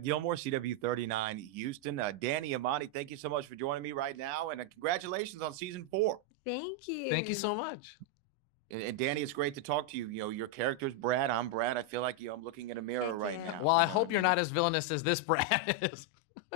Brad Gilmore, CW39 Houston. Danny, Imani, thank you so much for joining me right now, and congratulations on season 4. Thank you. Thank you so much. And Danny, it's great to talk to you. You know, your character's Brad. I'm Brad. I feel like I'm looking in a mirror right now. Well, I hope you're not as villainous as this Brad is.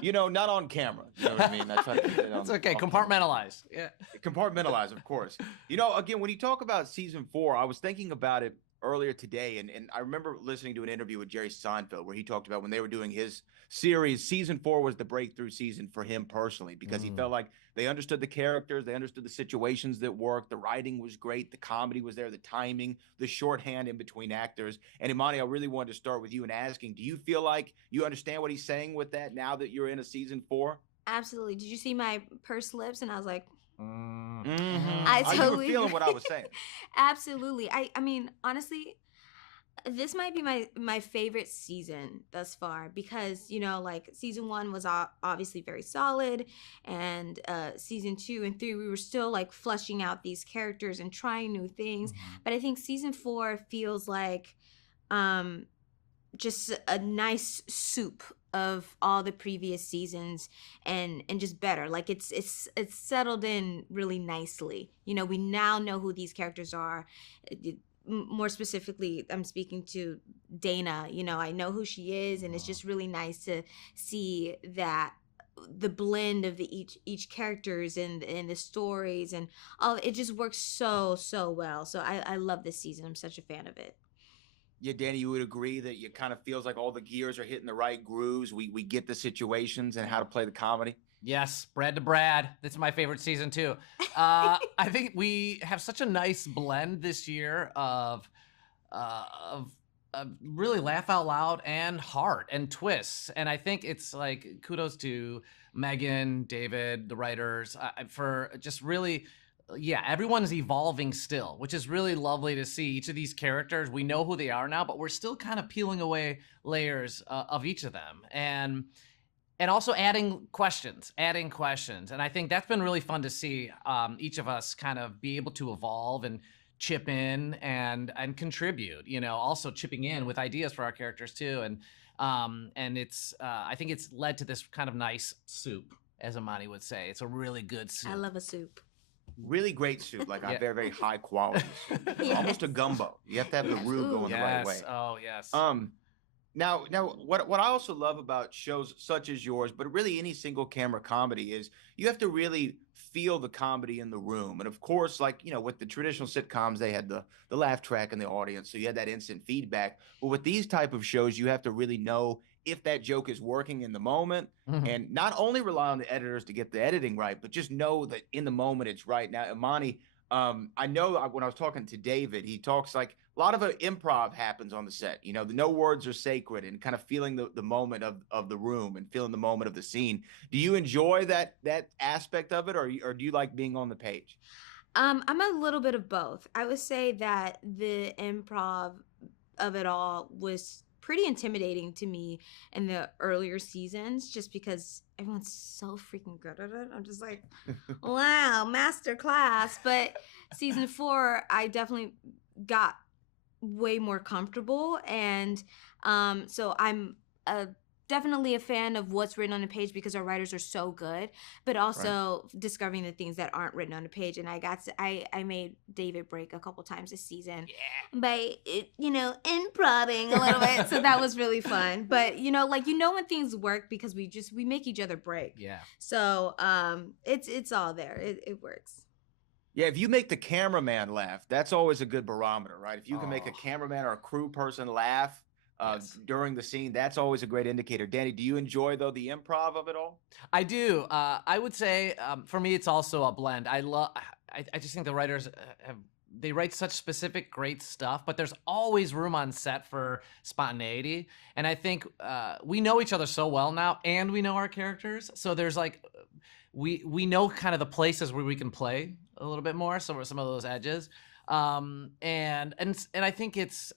You know, not on camera. You know what I mean? I try to keep it on, it's okay. Compartmentalize. Yeah. Compartmentalize, of course. You know, again, when you talk about season 4, I was thinking about it earlier today, and I remember listening to an interview with Jerry Seinfeld where he talked about when they were doing his series, season 4 was the breakthrough season for him personally, because he felt like they understood the characters, they understood the situations that worked, the writing was great, the comedy was there, the timing, the shorthand in between actors. And Imani, I really wanted to start with you and asking, do you feel like you understand what he's saying with that now that you're in a season 4? Absolutely. Did you see my pursed lips? And I was like, I totally feeling what I was saying. Absolutely. I mean, honestly, this might be my favorite season thus far, because, you know, like season 1 was obviously very solid, and season 2 and 3 we were still like fleshing out these characters and trying new things. But I think season 4 feels like just a nice soup of all the previous seasons, and just better. Like it's settled in really nicely. You know, we now know who these characters are. More specifically, I'm speaking to Dana. You know, I know who she is, and it's just really nice to see that the blend of each characters and the stories and all, it just works so well. So I love this season. I'm such a fan of it. Yeah, Danny, you would agree that it kind of feels like all the gears are hitting the right grooves. We get the situations and how to play the comedy. Yes, Brad to Brad. That's my favorite season too. I think we have such a nice blend this year of really laugh out loud and heart and twists. And I think it's like kudos to Megan, David, the writers for just really. Yeah, everyone's evolving still, which is really lovely to see. Each of these characters, we know who they are now, but we're still kind of peeling away layers of each of them, and also adding questions. And I think that's been really fun to see each of us kind of be able to evolve and chip in and contribute. You know, also chipping in with ideas for our characters too, and it's I think it's led to this kind of nice soup, as Imani would say. It's a really good soup. I love a soup. Really great soup, like a very high quality soup. Almost a gumbo. You have to have the roux going the right way. Oh yes. Now what I also love about shows such as yours, but really any single camera comedy, is you have to really feel the comedy in the room. And of course, like, you know, with the traditional sitcoms, they had the laugh track in the audience, so you had that instant feedback. But with these type of shows, you have to really know if that joke is working in the moment, and not only rely on the editors to get the editing right, but just know that in the moment it's right. Now, Imani, I know when I was talking to David, he talks like a lot of improv happens on the set. You know, the no words are sacred, and kind of feeling the moment of the room and feeling the moment of the scene. Do you enjoy that aspect of it, or do you like being on the page? I'm a little bit of both. I would say that the improv of it all was pretty intimidating to me in the earlier seasons, just because everyone's so freaking good at it. I'm just like, wow, master class. But season 4, I definitely got way more comfortable, and so I'm definitely a fan of what's written on the page, because our writers are so good, but also discovering the things that aren't written on the page. And I made David break a couple times this season by improvising a little bit, so that was really fun. But when things work, because we make each other break. So it's all there. It works. Yeah, if you make the cameraman laugh, that's always a good barometer, right? If you can make a cameraman or a crew person laugh during the scene, that's always a great indicator. Danny, do you enjoy, though, the improv of it all? I do. I would say for me, it's also a blend. I just think the writers they write such specific, great stuff, but there's always room on set for spontaneity. And I think we know each other so well now, and we know our characters. So there's like, we know kind of the places where we can play a little bit more, some of those edges. And I think it's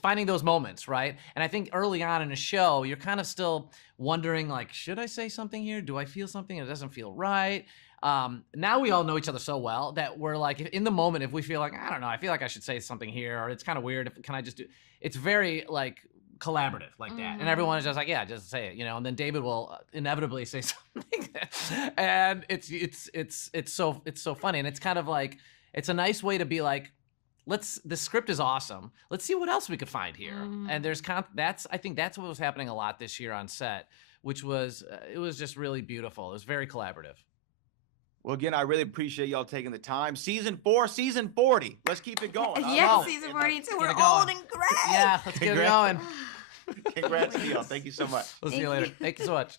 finding those moments, right? And I think early on in a show, you're kind of still wondering, like, should I say something here? Do I feel something? It doesn't feel right. Now we all know each other so well that we're like, in the moment, if we feel like, I don't know, I feel like I should say something here, or it's kind of weird, can I just do, it's very like collaborative like that, and everyone is just like, yeah, just say it, you know. And then David will inevitably say something, and it's so funny, and it's kind of like it's a nice way to be like, the script is awesome. Let's see what else we could find here. And there's I think that's what was happening a lot this year on set, which was it was just really beautiful. It was very collaborative. Well, again, I really appreciate y'all taking the time. Season 4, season 40. Let's keep it going. Yes, season 42. We're old and gray. Yeah, let's get it going. Congrats to y'all. Thank you so much. We'll see you later. Thank you so much.